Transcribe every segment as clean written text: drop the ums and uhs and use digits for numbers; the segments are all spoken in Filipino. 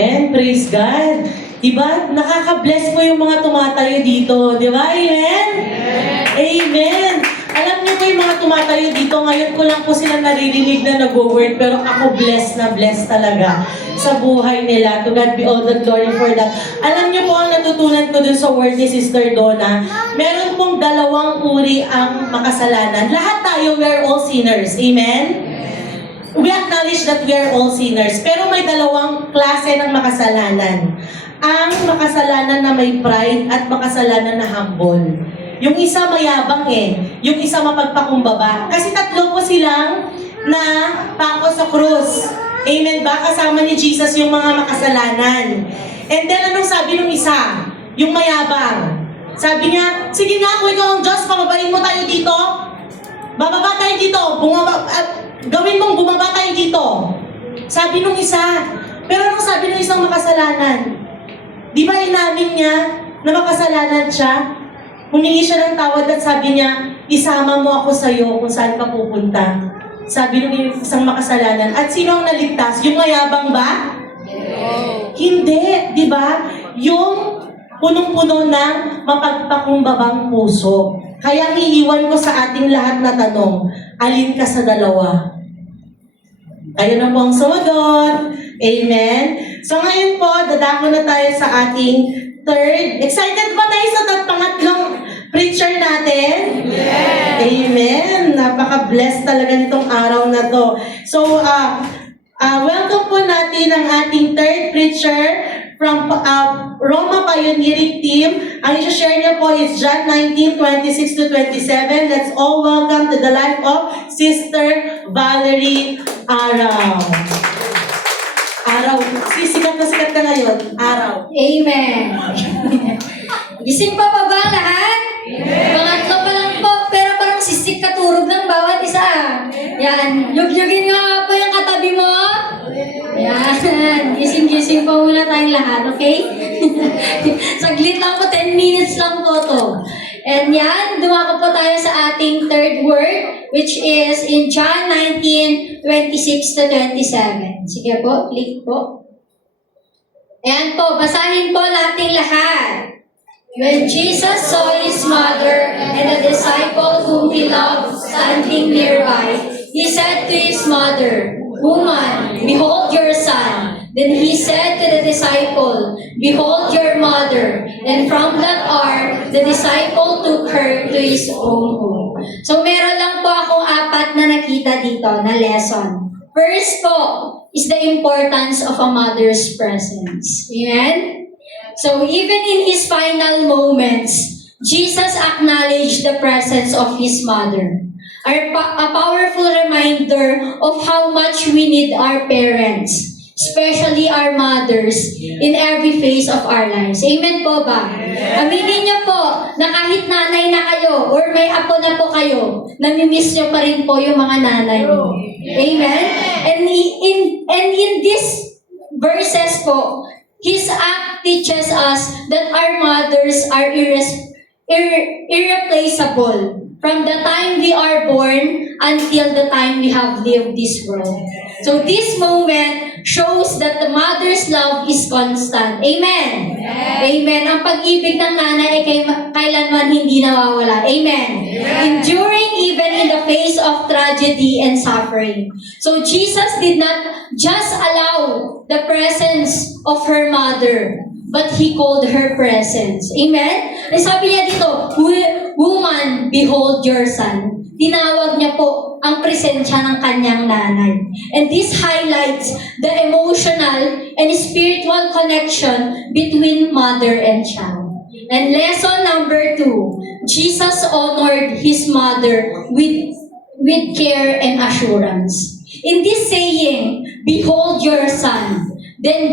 Amen. Praise God. Diba? Nakaka-bless po yung mga tumatayo dito. Diba? Amen? Amen. Alam niyo po yung mga tumatayo dito, ngayon ko lang po sila naririnig na nag-word, pero ako blessed na blessed talaga sa buhay nila. To God be all the glory for that. Alam niyo po ang natutunan ko dun sa word ni Sister Donna, meron pong dalawang uri ang makasalanan. Lahat tayo, we are all sinners. Amen? We acknowledge that we are all sinners. Pero may dalawang klase ng makasalanan. Ang makasalanan na may pride at makasalanan na humble. Yung isa mayabang yung isa mapagpakumbaba. Kasi tatlo po silang na pako sa krus. Amen ba? Kasama ni Jesus yung mga makasalanan. And then anong sabi ng isa? Yung mayabang. Sabi niya, sige na, kung ikaw ang Diyos, pababain mo tayo dito. Bababa tayo dito. Gawin mong bumaba tayo dito. Sabi nung isa. Pero anong sabi ng isang makasalanan? Di ba inamin niya na makasalanan siya? Humingi siya ng tawad at sabi niya, isama mo ako sa iyo kung saan ka pupunta. Sabi nung isang makasalanan. At sino ang naligtas? Yung mayabang ba? Hindi. Di ba? Yung punong-puno ng mapagpakumbabang puso. Kaya iiwan ko sa ating lahat na tanong, alin ka sa dalawa? Ayun na po ang sumagot. Amen? So ngayon po, dadako na tayo sa ating third. Excited ba tayo sa pangatlong preacher natin? Amen! Amen! Napaka-blessed talaga nitong araw na to. So, welcome po natin ang ating third preacher from Roma Pioneering Team. Ang i-share niya po is John 19:26-27. Let's all welcome to the life of Sister Valerie Araw. Araw. Sikat na sikat ka ngayon. Araw. Amen. Gising pa ba lahat? Pangatlo pa lang po, pero parang sisik katurog ng bawat isa. Yan. Yugyugin nga po yung katabi mo. Yan. Gising-gising pa muna tayong lahat, okay? Saglit lang po, 10 minutes lang po to. And yan, dumako po tayo sa ating third word, which is in John 19:26-27. Sige po, click po. Ayan po, basahin po natin lahat. When Jesus saw his mother and the disciple whom he loved standing nearby, he said to his mother, "Woman, behold your son." Then he said to the disciple, "Behold your mother." And from that hour, the disciple took her to his own home. So meron lang po akong apat na nakita dito na lesson. First po is the importance of a mother's presence. Amen? So even in his final moments, Jesus acknowledged the presence of his mother. A powerful reminder of how much we need our parents, especially our mothers, in every phase of our lives. Amen po ba? Aminin niyo po na kahit nanay na kayo or may apo na po kayo, namimiss niyo pa rin po yung mga nanay niyo. Amen? And in these verses po, his act teaches us that our mothers are irreplaceable from the time we are born until the time we have lived this world. So this moment shows that the mother's love is constant. Amen? Amen. Ang pag-ibig ng nanay ay kailanman hindi nawawala. Amen? Enduring even in the face of tragedy and suffering. So Jesus did not just allow the presence of her mother, but He called her presence. Amen? And sabi niya dito, "Woman, behold your son." Tinawag niya po ang presensya ng kanyang nanay. And this highlights the emotional and spiritual connection between mother and child. And lesson number 2, Jesus honored His mother with care and assurance. In this saying, "Behold your son," then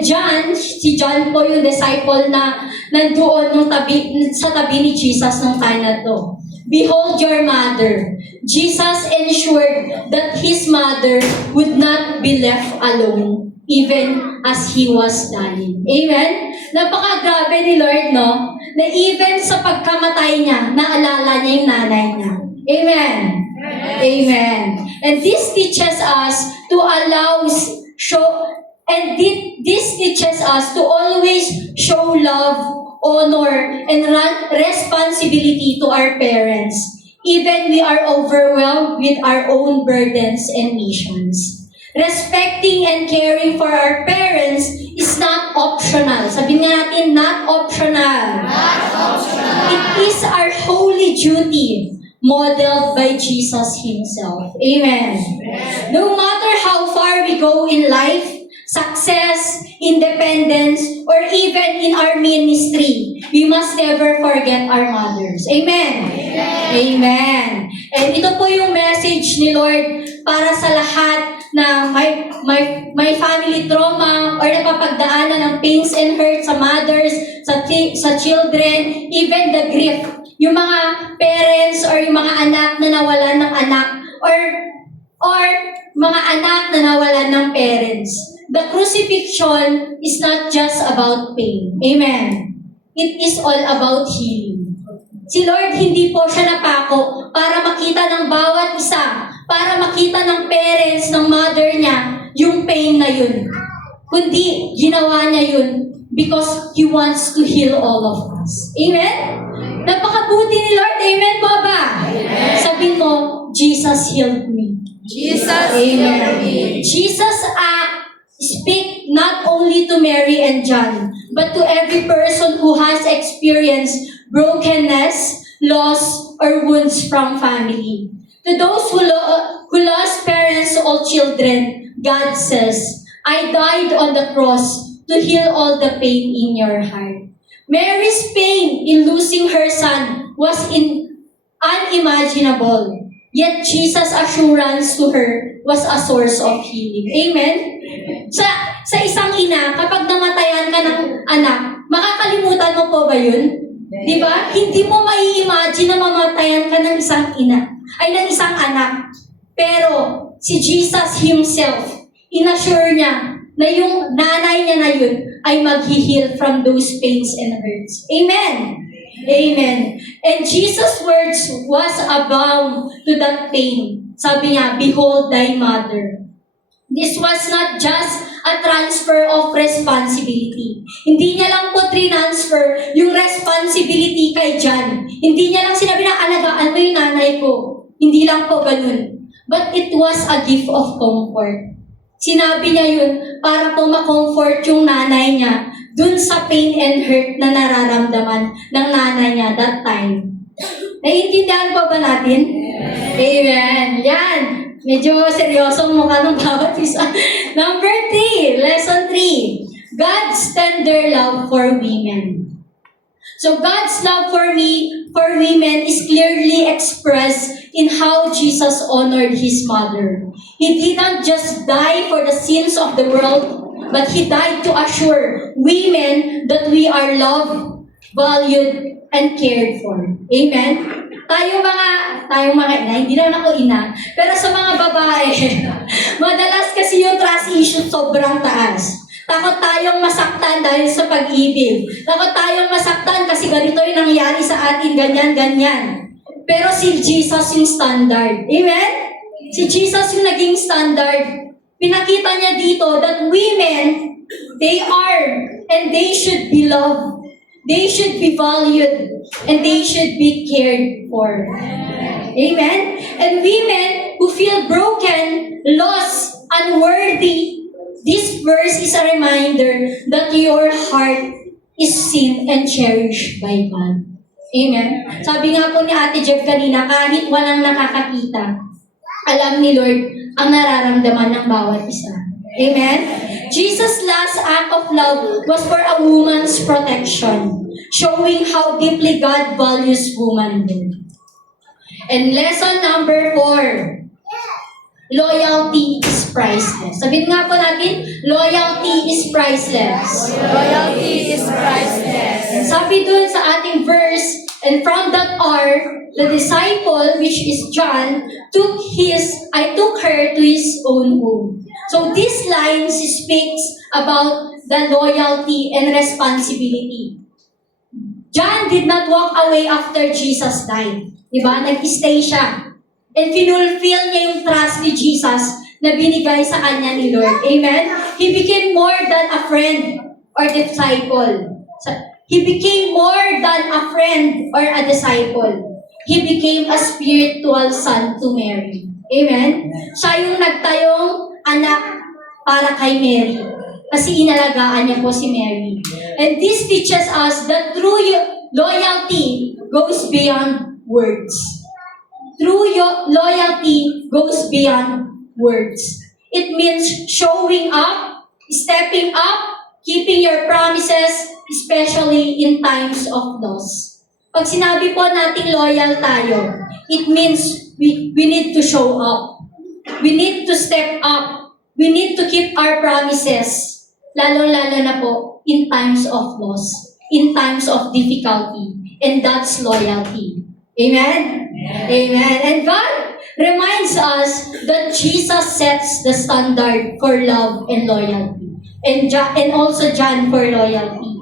si John po yung disciple na nandoon sa tabi ni Jesus nung time na to. "Behold your mother." Jesus ensured that his mother would not be left alone even as he was dying. Amen? Napakagrabe ni Lord, no? Na even sa pagkamatay niya, naalala niya yung nanay niya. Amen? Amen. And this teaches us to allow And this teaches us to always show love, honor, and responsibility to our parents, even we are overwhelmed with our own burdens and missions. Respecting and caring for our parents is not optional. Sabihin nga natin, not optional. It is our holy duty, modeled by Jesus Himself. Amen. No matter how far we go in life, success, independence, or even in our ministry, we must never forget our mothers. Amen. Amen. And ito po yung message ni Lord para sa lahat na may family trauma or napapagdaanan ng pains and hurts sa mothers, sa children, even the grief. Yung mga parents or yung mga anak na nawalan ng anak or mga anak na nawalan ng parents. The crucifixion is not just about pain. Amen. It is all about healing. Si Lord, hindi po siya napako para makita ng bawat isa, para makita ng parents, ng mother niya, yung pain na yun. Kundi, ginawa niya yun because He wants to heal all of us. Amen? Napakabuti ni Lord. Amen po ba? Sabihin mo, Jesus healed me. Jesus Amen. healed me. Jesus speak not only to Mary and John, but to every person who has experienced brokenness, loss, or wounds from family. To those who lost parents or children, God says, I died on the cross to heal all the pain in your heart. Mary's pain in losing her son was unimaginable. Yet Jesus' assurance to her was a source of healing. Amen? Sa isang ina, kapag namatayan ka ng anak, makakalimutan mo po ba yun? Di ba? Hindi mo mai-imagine na mamatayan ka ng isang ina, ay ng isang anak. Pero si Jesus Himself, inassure niya na yung nanay niya na yun ay mag-heal from those pains and hurts. Amen? Amen. And Jesus' words was abound to that pain. Sabi niya, behold thy mother. This was not just a transfer of responsibility. Hindi niya lang po transfer yung responsibility kay John. Hindi niya lang sinabi na alagaan mo yung nanay ko. Hindi lang po ganun. But it was a gift of comfort. Sinabi niya yun para po ma-comfort yung nanay niya dun sa pain and hurt na nararamdaman ng nanay niya that time. Naiintindihan po ba natin? Amen. Yan. Medyo seryosong mukha ng bawat isa. Number 3, lesson 3. God's tender love for women. So God's love for women is clearly expressed in how Jesus honored His mother. He didn't just die for the sins of the world, but He died to assure women that we are loved, valued, and cared for. Amen? Tayong mga ina, hindi naman ako ina, pero sa mga babae, madalas kasi yung trust issue sobrang taas. Takot tayong masaktan dahil sa pag-ibig. Takot tayong masaktan kasi ganito yung nangyari sa atin, ganyan. Pero si Jesus yung standard. Amen? Si Jesus yung naging standard. Pinakita niya dito that women, they are and they should be loved. They should be valued. And they should be cared for. Amen? And women who feel broken, lost, unworthy, this verse is a reminder that your heart is seen and cherished by God. Amen? Sabi nga po ni Ate Jeff kanina, kahit walang nakakakita, alam ni Lord ang nararamdaman ng bawat isa. Amen? Jesus' last act of love was for a woman's protection, showing how deeply God values womanhood. And lesson number 4, loyalty is priceless. Sabihin nga po natin, loyalty is priceless. Loyalty is priceless. And sabi dun sa ating verse, and from that hour, the disciple, which is John, took her to his own home. So these lines speaks about the loyalty and responsibility. John did not walk away after Jesus died. Diba? Nag-stay siya. And finulfill niya yung trust ni Jesus na binigay sa kanya ni Lord. Amen? He became more than a friend or disciple. He became more than a friend or a disciple. He became a spiritual son to Mary. Amen? Siya yung nagtayong anak para kay Mary. Kasi inalagaan niya po si Mary. And this teaches us that true loyalty goes beyond words. True loyalty goes beyond words. It means showing up, stepping up, keeping your promises, especially in times of loss. Pag sinabi po nating loyal tayo, it means we need to show up. We need to step up. We need to keep our promises. Lalo-lalo na po in times of loss, in times of difficulty. And that's loyalty. Amen? Amen. And God reminds us that Jesus sets the standard for love and loyalty. And also John for loyalty.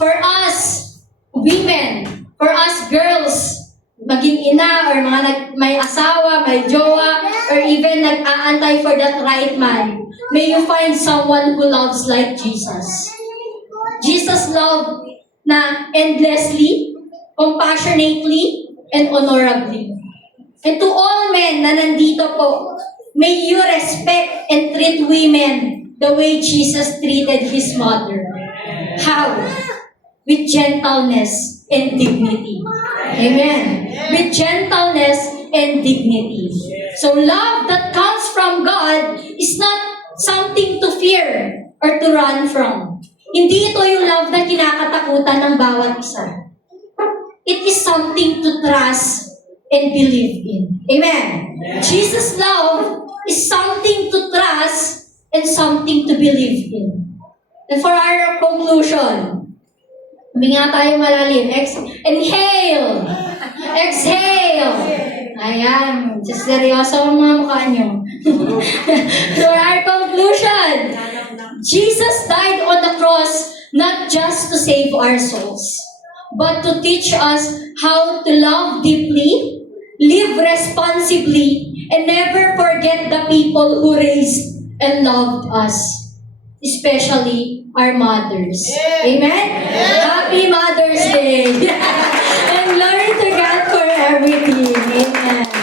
For us, women, for us girls, maging ina or mga may asawa, may jowa, or even nag-aantay for that right man, may you find someone who loves like Jesus. Jesus loved na endlessly, compassionately, and honorably. And to all men na nandito po, may you respect and treat women the way Jesus treated his mother. How? With gentleness and dignity. Amen. With gentleness and dignity. So love that comes from God is not something to fear or to run from. Hindi ito yung love na kinakatakutan ng bawat isa. It is something to trust and believe in. Amen. Jesus' love is something to trust and something to believe in. And for our conclusion, huminga tayo malalim. Inhale. Exhale. Ayan. Seryoso ang mga mukha nyo. For our conclusion, Jesus died on the cross not just to save our souls, but to teach us how to love deeply, live responsibly, and never forget the people who raised and loved us, especially our mothers. Amen? Happy Mother's Day!